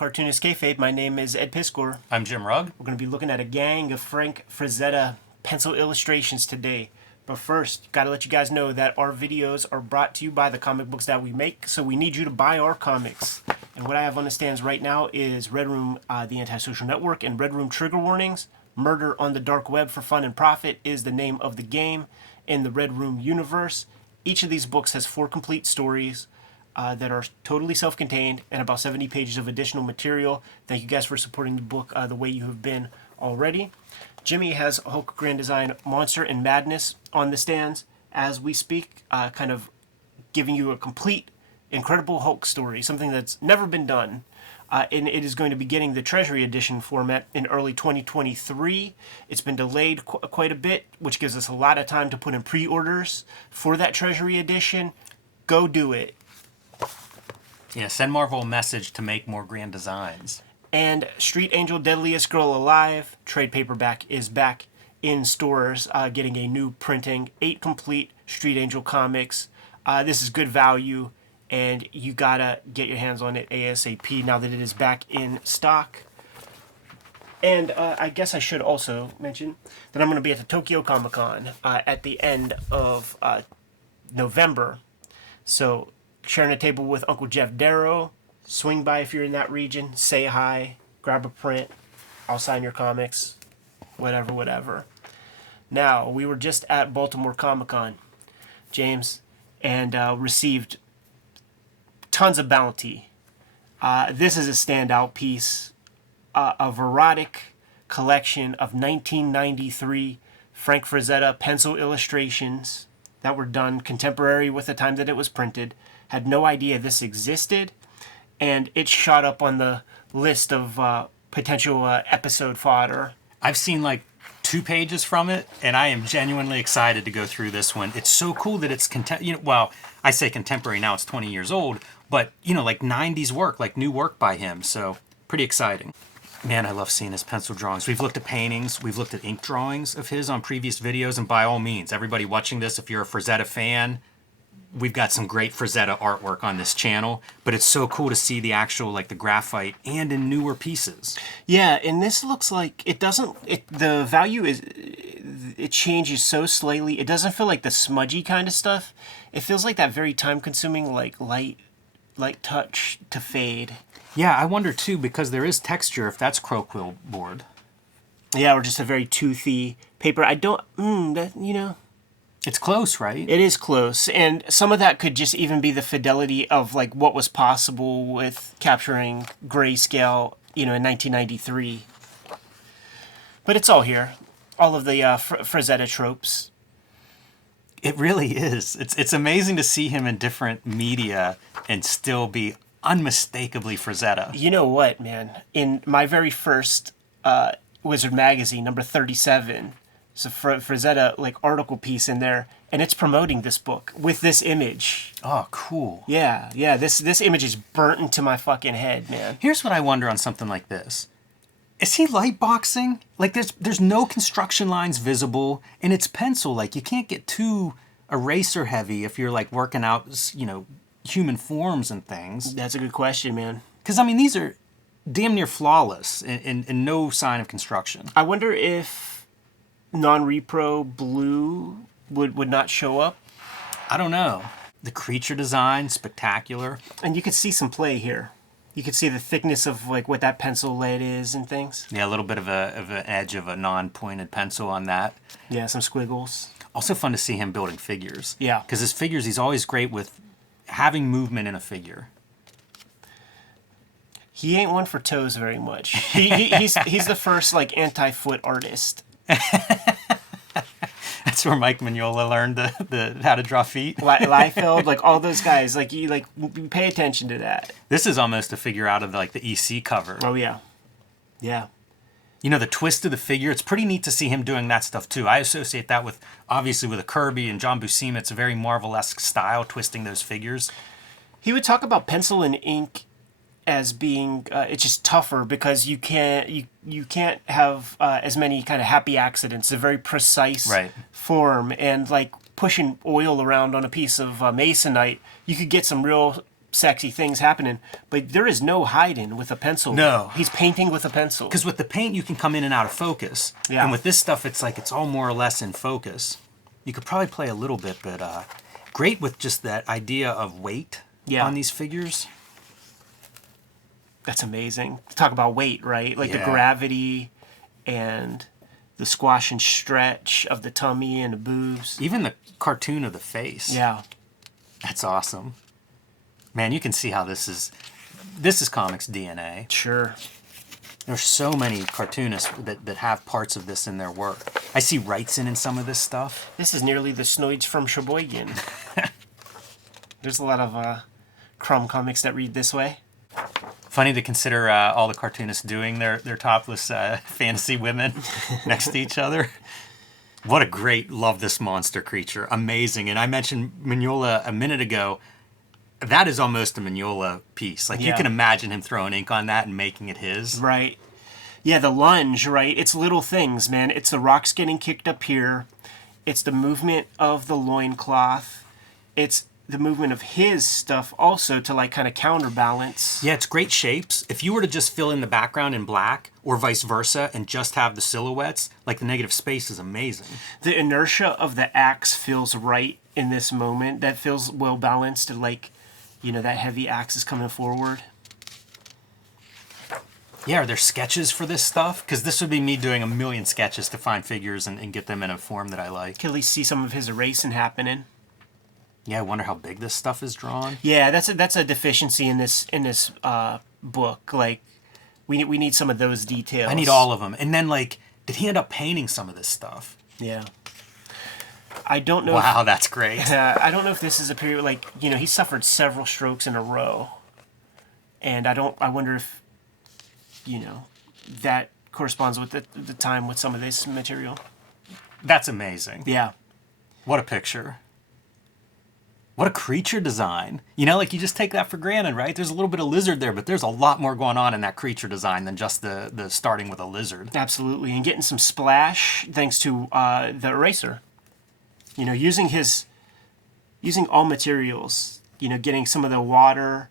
Cartoonist Kayfabe. My name is Ed Piscor. I'm Jim Rugg. We're going to be looking at a gang of Frank Frazetta pencil illustrations today. But first, got to let you guys know that our videos are brought to you by the comic books that we make, so we need you to buy our comics. And what I have on the stands right now is Red Room, The Antisocial Network, and Red Room Trigger Warnings. Murder on the Dark Web for Fun and Profit is the name of the game in the Red Room universe. Each of these books has 4 complete stories that are totally self-contained and about 70 pages of additional material. Thank you guys for supporting the book the way you have been already. Jimmy has Hulk Grand Design Monster and Madness on the stands as we speak, kind of giving you a complete, incredible Hulk story, something that's never been done. And it is going to be getting the Treasury Edition format in early 2023. It's been delayed quite a bit, which gives us a lot of time to put in pre-orders for that Treasury Edition. Go do it. Yeah, send Marvel a message to make more grand designs. And Street Angel Deadliest Girl Alive trade paperback is back in stores, getting a new printing. 8 complete Street Angel comics. This is good value, and you gotta get your hands on it ASAP now that it is back in stock. And I guess I should also mention that I'm going to be at the Tokyo Comic Con at the end of November. So, sharing a table with Uncle Jeff Darrow. Swing by if you're in that region. Say hi. Grab a print. I'll sign your comics. Whatever. Now, we were just at Baltimore Comic Con, James, and received tons of bounty. This is a standout piece. A erotic collection of 1993 Frank Frazetta pencil illustrations that were done contemporary with the time that it was printed. Had no idea this existed, and it shot up on the list of potential episode fodder. I've seen like 2 pages from it, and I am genuinely excited to go through this one. It's so cool that it's well, I say contemporary now, it's 20 years old, but like 90s work, like new work by him. So pretty exciting. Man, I love seeing his pencil drawings. We've looked at paintings, we've looked at ink drawings of his on previous videos, and by all means, everybody watching this, if you're a Frazetta fan, we've got some great Frazetta artwork on this channel, but it's so cool to see the actual, like the graphite and in newer pieces. Yeah, and this looks like the value is, it changes so slightly. It doesn't feel like the smudgy kind of stuff. It feels like that very time-consuming, like light touch to fade. Yeah, I wonder too, because there is texture, if that's croquill board. Yeah, or just a very toothy paper. I don't, It's close, right? It is close, and some of that could just even be the fidelity of like what was possible with capturing grayscale, in 1993. But it's all here, all of the Frazetta tropes. It really is. It's amazing to see him in different media and still be unmistakably Frazetta. You know what, man? In my very first Wizard magazine, number 37. It's a Frazetta article piece in there, and it's promoting this book with this image. Oh, cool. Yeah. This image is burnt into my fucking head, man. Here's what I wonder on something like this: is he lightboxing? Like, there's no construction lines visible, and it's pencil. Like, you can't get too eraser heavy if you're working out, human forms and things. That's a good question, man. Because these are damn near flawless and no sign of construction. I wonder if non-repro blue would not show up. I don't know. The creature design, spectacular. And you could see some play here. You could see the thickness of what that pencil lead is and things. Yeah, a little bit of an edge of a non-pointed pencil on that. Yeah, some squiggles. Also fun to see him building figures. Yeah. Because his figures, he's always great with having movement in a figure. He ain't one for toes very much. He's the first anti-foot artist. That's where Mike Mignola learned the how to draw feet. Liefeld, all those guys, you pay attention to that. This is almost a figure out of the EC cover. Oh yeah, yeah. The twist of the figure. It's pretty neat to see him doing that stuff too. I associate that with a Kirby and John Buscema. It's a very Marvel-esque style, twisting those figures. He would talk about pencil and ink as being it's just tougher because you can't have as many kind of happy accidents. A very precise form, and pushing oil around on a piece of masonite, you could get some real sexy things happening, but there is no hiding with a pencil. No. He's painting with a pencil. Because with the paint, you can come in and out of focus. Yeah. And with this stuff, it's like it's all more or less in focus. You could probably play a little bit, but great with just that idea of weight on these figures. That's amazing. Talk about weight, right? Like the Yeah. gravity and the squash and stretch of the tummy and the boobs. Even the cartoon of the face. Yeah. That's awesome. Man, you can see how this is comics DNA. Sure. There's so many cartoonists that have parts of this in their work. I see Wrightson in some of this stuff. This is nearly the Snoids from Sheboygan. There's a lot of Crumb comics that read this way. Funny to consider all the cartoonists doing their topless fantasy women next to each other. What a great, love this monster creature. Amazing. And I mentioned Mignola a minute ago. That is almost a Mignola piece. Like, you can imagine him throwing ink on that and making it his. Right. Yeah, the lunge, right? It's little things, man. It's the rocks getting kicked up here. It's the movement of the loincloth. It's the movement of his stuff also to, like, kind of counterbalance. Yeah, it's great shapes. If you were to just fill in the background in black or vice versa and just have the silhouettes, like, the negative space is amazing. The inertia of the axe feels right in this moment. That feels well balanced and, like, you know, that heavy axe is coming forward. Yeah, are there sketches for this stuff? Because this would be me doing a million sketches to find figures and get them in a form that I like. Can at least see some of his erasing happening. Yeah, I wonder how big this stuff is drawn. Yeah, that's a deficiency in this book. Like, we need some of those details. I need all of them. And then, like, did he end up painting some of this stuff? Yeah. I don't know. Wow, that's great. I don't know if this is a period, like, you know, he suffered several strokes in a row. And I wonder if, you know, that corresponds with the time with some of this material. That's amazing. Yeah. What a picture. What a creature design. You know, like, you just take that for granted, right? There's a little bit of lizard there, but there's a lot more going on in that creature design than just the starting with a lizard. Absolutely. And getting some splash thanks to the eraser. You know, using all materials, you know, getting some of the water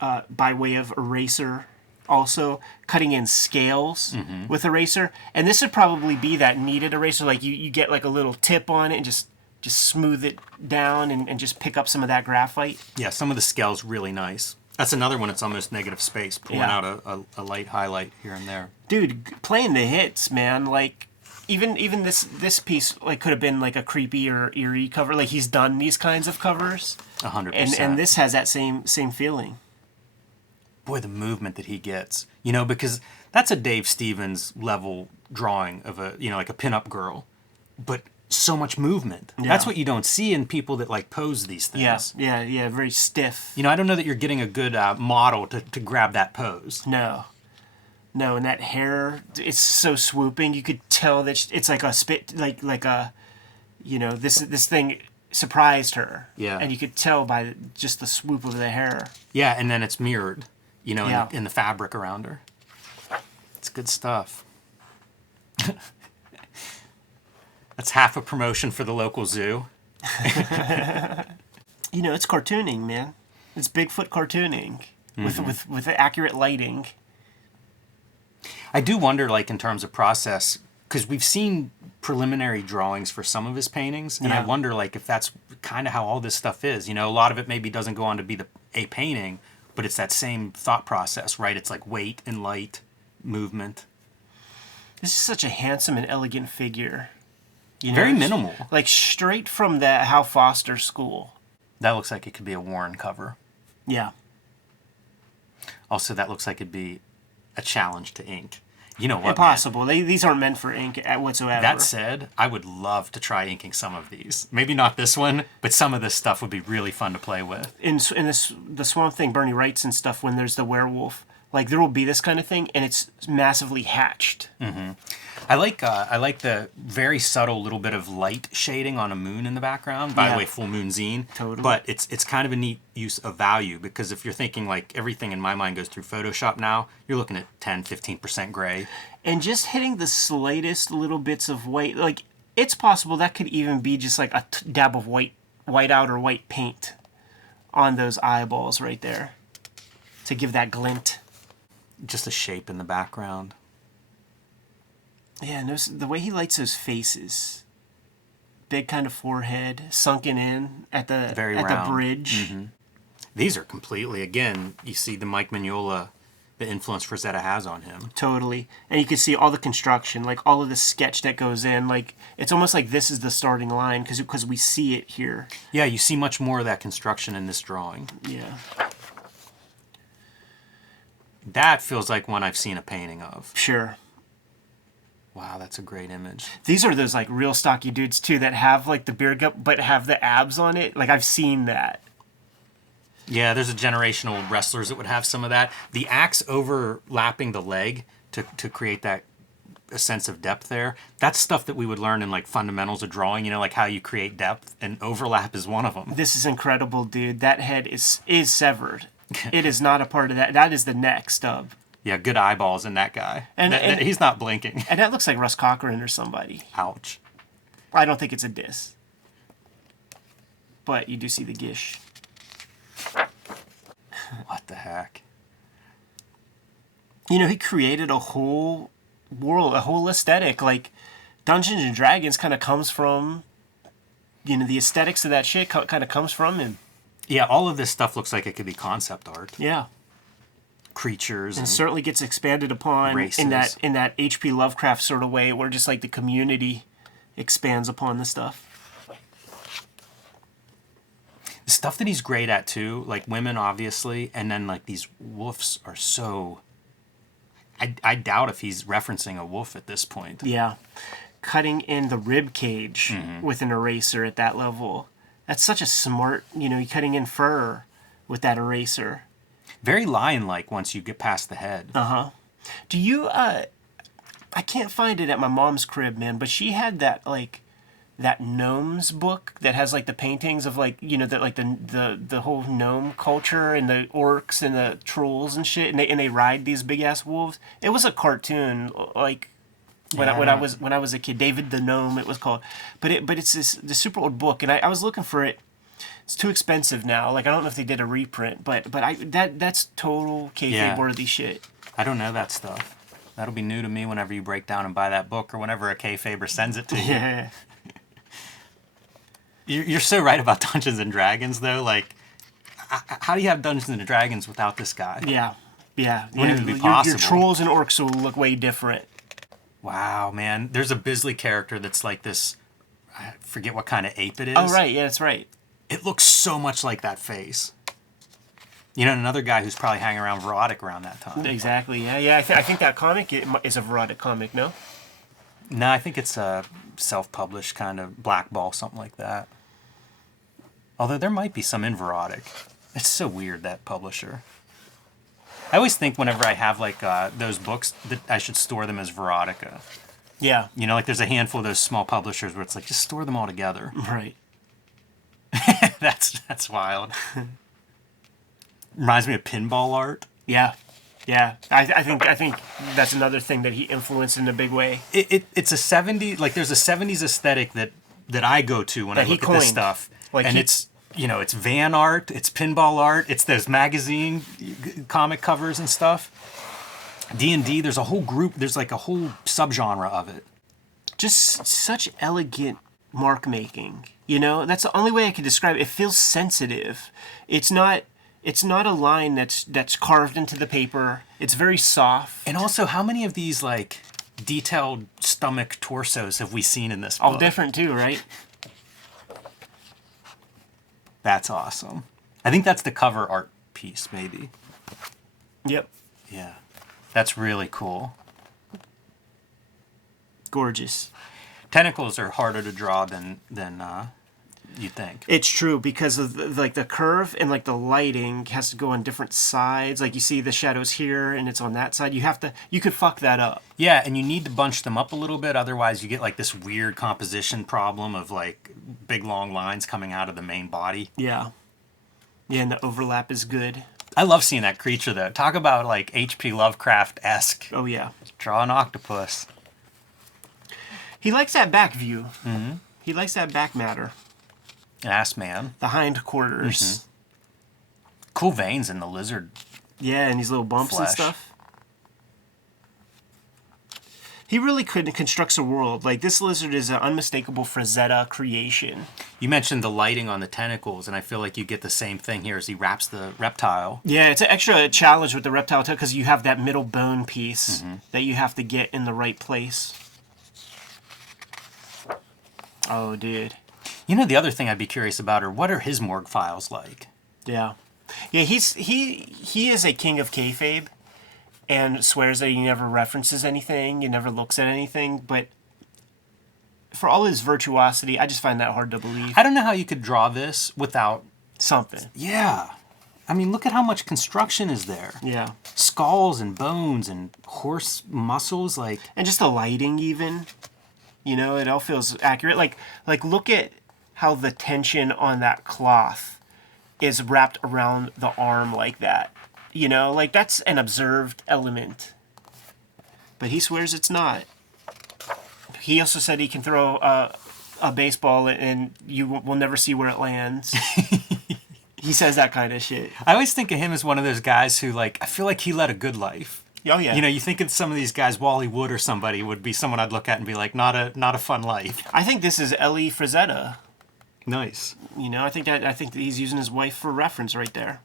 by way of eraser, also cutting in scales with eraser. And this would probably be that kneaded eraser, like you get like a little tip on it and just smooth it down and just pick up some of that graphite. Yeah, some of the scale's really nice. That's another one. It's almost negative space, pulling out a light highlight here and there. Dude, playing the hits, man. Like, even this piece, like, could have been like a creepy or eerie cover. Like, he's done these kinds of covers. 100%. And this has that same feeling. Boy, the movement that he gets. You know, because that's a Dave Stevens level drawing of a, you know, like a pinup girl. But so much movement. Yeah. That's what you don't see in people that, like, pose these things. Yeah, very stiff. You know, I don't know that you're getting a good model to grab that pose. No, and that hair, it's so swooping. You could tell that it's like a spit, like a, you know, this thing surprised her. Yeah. And you could tell by just the swoop of the hair. Yeah, and then it's mirrored, you know, Yeah. in the fabric around her. It's good stuff. That's half a promotion for the local zoo. You know, it's cartooning, man. It's Bigfoot cartooning with accurate lighting. I do wonder, like, in terms of process, because we've seen preliminary drawings for some of his paintings, and I wonder, like, if that's kind of how all this stuff is. You know, a lot of it maybe doesn't go on to be a painting, but it's that same thought process, right? It's like weight and light, movement. This is such a handsome and elegant figure. You know, Very minimal. Like, straight from the Hal Foster school. That looks like it could be a Warren cover. Yeah. Also, that looks like it'd be a challenge to ink. You know what, Impossible. These aren't meant for ink whatsoever. That said, I would love to try inking some of these. Maybe not this one, but some of this stuff would be really fun to play with. In the Swamp Thing, Bernie writes and stuff, when there's the werewolf, like, there will be this kind of thing, and it's massively hatched. Mm-hmm. I like the very subtle little bit of light shading on a moon in the background. By the way, full moon zine. Totally. But it's kind of a neat use of value, because if you're thinking, like, everything in my mind goes through Photoshop now, you're looking at 10-15% gray. And just hitting the slightest little bits of white, like, it's possible that could even be just like a dab of white out or white paint on those eyeballs right there to give that glint. Just a shape in the background. Yeah, and the way he lights those faces. Big kind of forehead, sunken in at the the bridge. Mm-hmm. These are completely, again, you see the Mike Mignola, the influence Frazetta has on him. Totally. And you can see all the construction, like all of the sketch that goes in. Like, it's almost like this is the starting line because we see it here. Yeah, you see much more of that construction in this drawing. Yeah. That feels like one I've seen a painting of. Sure. Wow, that's a great image. These are those like real stocky dudes too that have like the beard gut but have the abs on it. Like I've seen that. Yeah, there's a generational wrestlers that would have some of that. The axe overlapping the leg to create that a sense of depth there. That's stuff that we would learn in like fundamentals of drawing, you know, like how you create depth, and overlap is one of them. This is incredible, dude. That head is severed. It is not a part of that. That is the neck stub. Yeah, good eyeballs in that guy. And he's not blinking. And that looks like Russ Cochran or somebody. Ouch. I don't think it's a diss. But you do see the gish. What the heck? You know, he created a whole world, a whole aesthetic. Like, Dungeons and Dragons kind of comes from, you know, the aesthetics of that shit kind of comes from him. Yeah, all of this stuff looks like it could be concept art. Yeah. Creatures and certainly gets expanded upon races. in that H.P. Lovecraft sort of way, where just like the community expands upon the stuff. The stuff that he's great at too, like women obviously, and then like these wolves are so. I doubt if he's referencing a wolf at this point. Yeah, cutting in the rib cage with an eraser at that level. That's such a smart, you know, cutting in fur with that eraser. Very lion-like once you get past the head. Uh-huh. Do you, I can't find it at my mom's crib, man, but she had that, like, that gnomes book that has, like, the paintings of, like, you know, that like the whole gnome culture and the orcs and the trolls and shit, and they ride these big-ass wolves. It was a cartoon, like, when I was a kid. David the Gnome, it was called. But it's this super old book, and I was looking for it. It's too expensive now. Like, I don't know if they did a reprint, but that's total kayfabe worthy shit. I don't know that stuff. That'll be new to me whenever you break down and buy that book, or whenever a kayfaber sends it to you. Yeah. You're so right about Dungeons and Dragons, though. Like, how do you have Dungeons and Dragons without this guy? Yeah. Wouldn't even be possible. Your trolls and orcs will look way different. Wow, man. There's a Bisley character that's like this. I forget what kind of ape it is. Oh, right. Yeah, that's right. It looks so much like that face. You know, another guy who's probably hanging around Verotic around that time. Exactly, yeah. I think that comic is a Verotic comic, no? No, I think it's a self-published kind of Black Ball, something like that. Although there might be some in Verotic. It's so weird, that publisher. I always think whenever I have, like, those books, that I should store them as Verotica. Yeah. You know, like, there's a handful of those small publishers where it's like, just store them all together. Right. That's wild. Reminds me of pinball art. Yeah. I think that's another thing that he influenced in a big way. It's a 70s, like, there's a 70s aesthetic that I go to when I look at this stuff. Like, and it's, you know, it's van art, it's pinball art, it's those magazine comic covers and stuff. D&D, there's a whole group, there's like a whole subgenre of it. Just such elegant mark making. You know, that's the only way I could describe it. It feels sensitive. It's not a line that's carved into the paper. It's very soft. And also, how many of these, like, detailed stomach torsos have we seen in this book? All different too, right? That's awesome. I think that's the cover art piece, maybe. Yep. Yeah. That's really cool. Gorgeous. Tentacles are harder to draw than you'd think. It's true, because of the curve and like the lighting has to go on different sides. Like, you see the shadows here and it's on that side. You could fuck that up. Yeah, and you need to bunch them up a little bit, otherwise you get like this weird composition problem of like big long lines coming out of the main body. Yeah, and the overlap is good. I love seeing that creature though. Talk about like H.P. Lovecraft-esque. Oh yeah. Draw an octopus. He likes that back view. Mm-hmm. He likes that back matter. An ass man. The hindquarters. Cool veins in the lizard. Yeah, and these little bumps and Flesh. stuff. He really constructs a world. Like, this lizard is an unmistakable Frazetta creation. You mentioned the lighting on the tentacles, and I feel like you get the same thing here as he wraps the reptile. Yeah, it's an extra challenge with the reptile tail because you have that middle bone piece that you have to get in the right place. Oh, dude. You know, the other thing I'd be curious about are what are his morgue files like? Yeah. Yeah, he is a king of kayfabe and swears that he never references anything, he never looks at anything, but for all his virtuosity, I just find that hard to believe. I don't know how you could draw this without... Something. Yeah. I mean, look at how much construction is there. Yeah. Skulls and bones and horse muscles, like... And just the lighting even. You know, it all feels accurate. Like look at how the tension on that cloth is wrapped around the arm like that. You know, like that's an observed element. But he swears it's not. He also said he can throw a baseball and you will never see where it lands. He says that kind of shit. I always think of him as one of those guys who, like, I feel like he led a good life. Oh, yeah. You know, you think of some of these guys, Wally Wood or somebody would be someone I'd look at and be like, not a fun life. I think this is Ellie Frazetta. Nice. You know, I think that he's using his wife for reference right there.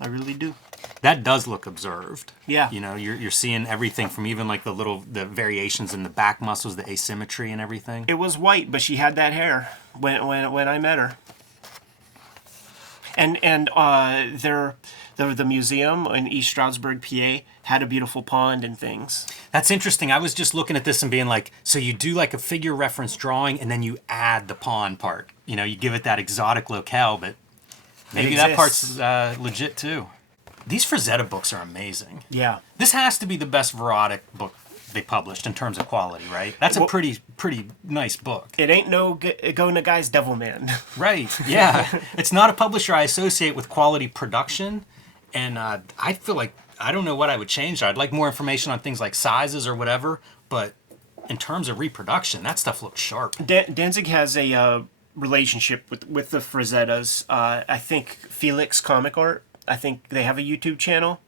I really do. That does look observed. Yeah. You know, you're seeing everything from even like the variations in the back muscles, the asymmetry and everything. It was white, but she had that hair when I met her. And the museum in East Stroudsburg, PA, had a beautiful pond and things. That's interesting. I was just looking at this and being like, so you do like a figure reference drawing and then you add the pond part. You know, you give it that exotic locale, but maybe that part's legit too. These Frazetta books are amazing. Yeah. This has to be the best Verotic book they published in terms of quality, right? That's a pretty nice book. It ain't no Go Nagai's Devilman. Right, yeah. It's not a publisher I associate with quality production, and I feel like, I don't know what I would change. I'd like more information on things like sizes or whatever, but in terms of reproduction, that stuff looks sharp. Danzig has a relationship with the Frazettas. I think Felix Comic Art, I think they have a YouTube channel,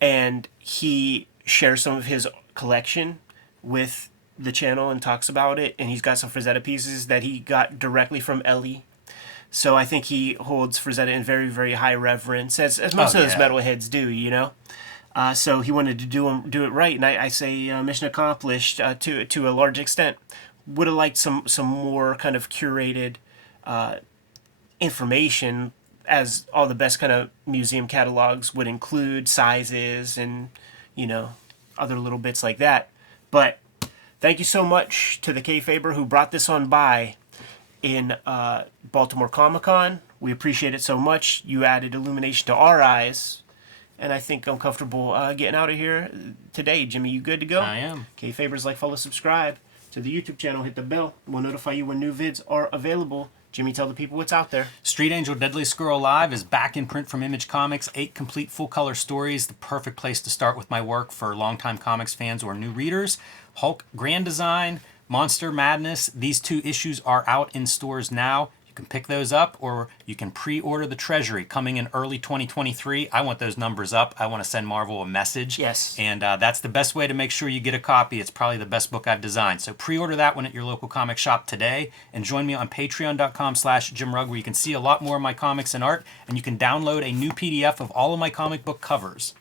and he shares some of his collection with the channel and talks about it, and he's got some Frazetta pieces that he got directly from Ellie. So I think he holds Frazetta in very, very high reverence, as most of those metalheads do, you know? So he wanted to do it right, and I say mission accomplished to a large extent. Would have liked some more kind of curated information, as all the best kind of museum catalogs would include sizes and, you know, other little bits like that. But thank you so much to the Kayfaber who brought this on by in Baltimore Comic-Con. We appreciate it so much. You added illumination to our eyes, and I think I'm comfortable getting out of here today. Jimmy, you good to go? I am. Kayfabers, like, follow, subscribe to the YouTube channel. Hit the bell. We'll notify you when new vids are available. Jimmy, tell the people what's out there. Street Angel Deadliest Girl Alive is back in print from Image Comics. 8 complete full-color stories. The perfect place to start with my work for longtime comics fans or new readers. Hulk Grand Design, Monster Madness. These 2 issues are out in stores now. You can pick those up, or you can pre-order the Treasury coming in early 2023. I want those numbers up. I want to send Marvel a message. Yes. And that's the best way to make sure you get a copy. It's probably the best book I've designed. So pre-order that one at your local comic shop today. And join me on patreon.com/JimRugg, where you can see a lot more of my comics and art. And you can download a new PDF of all of my comic book covers.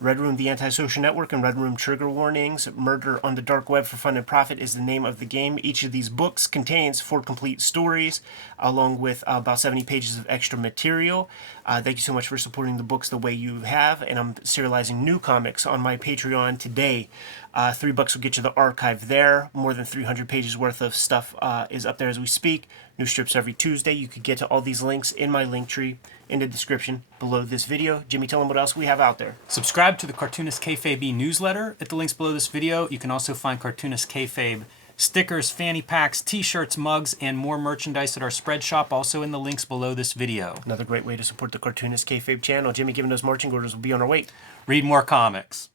Red Room, the Antisocial Network, and Red Room Trigger Warnings. Murder on the Dark Web for Fun and Profit is the name of the game. Each of these books contains 4 complete stories, along with about 70 pages of extra material. Thank you so much for supporting the books the way you have, and I'm serializing new comics on my Patreon today. $3 will get you the archive there. More than 300 pages worth of stuff is up there as we speak. New strips every Tuesday. You could get to all these links in my link tree in the description below this video. Jimmy, tell them what else we have out there. Subscribe to the Cartoonist Kayfabe newsletter at the links below this video. You can also find Cartoonist Kayfabe stickers, fanny packs, t-shirts, mugs, and more merchandise at our spread shop, also in the links below this video. Another great way to support the Cartoonist Kayfabe channel. Jimmy, given those marching orders, will be on our way. Read more comics.